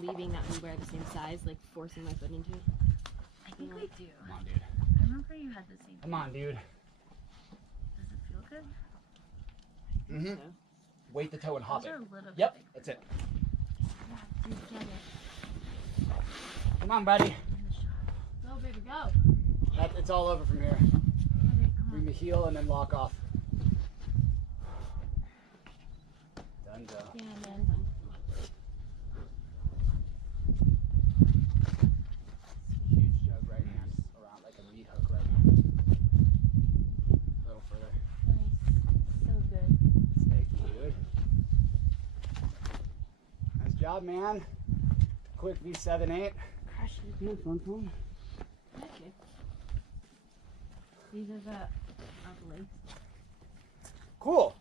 believing that we wear the same size, like forcing my foot into it? I think we do. Come on, dude. I remember you had the same. Come on, dude. Does it feel good? Mm-hmm. So. Weight the toe and hop Those it. are a little Yep, bit that's it. Yeah, dude, get it. Come on, buddy. In the shot. Go, baby, go. It's all over from here. Get it, come Bring on. the heel and then lock off. Done, Joe. Yeah, man. Huge jug right hand around like a meat hook right hand. A little further. Nice. So good. Steaky, dude. Nice job, man. Quick V7-8. Crush it. Good, fun. Okay. These are the legs. Cool.